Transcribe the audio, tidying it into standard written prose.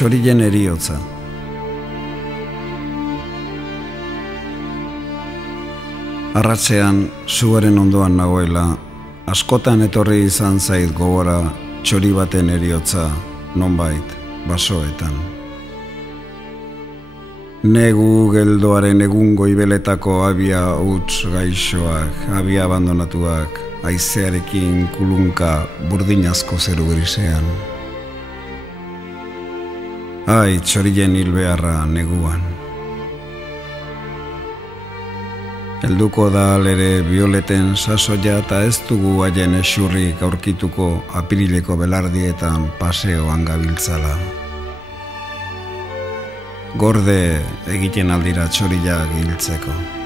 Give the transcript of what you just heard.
txorilen eriotza. Arratsean, suaren ondoan nagoela, askotan etorri izan zait gogora txori baten eriotza, nonbait, basoetan. Negu geldoaren egun goibeletako abia huts gaixoak, abia abandonatuak, haizearekin kulunka burdinazko zeru grisean. Ai, txorilen hilbeharra neguan. Helduko da alere bioleten sasoia eta ez dugu haien esurrik aurkituko apirileko belardietan paseoan gabiltzala. Gorde egiten aldira txoriak hiltzeko.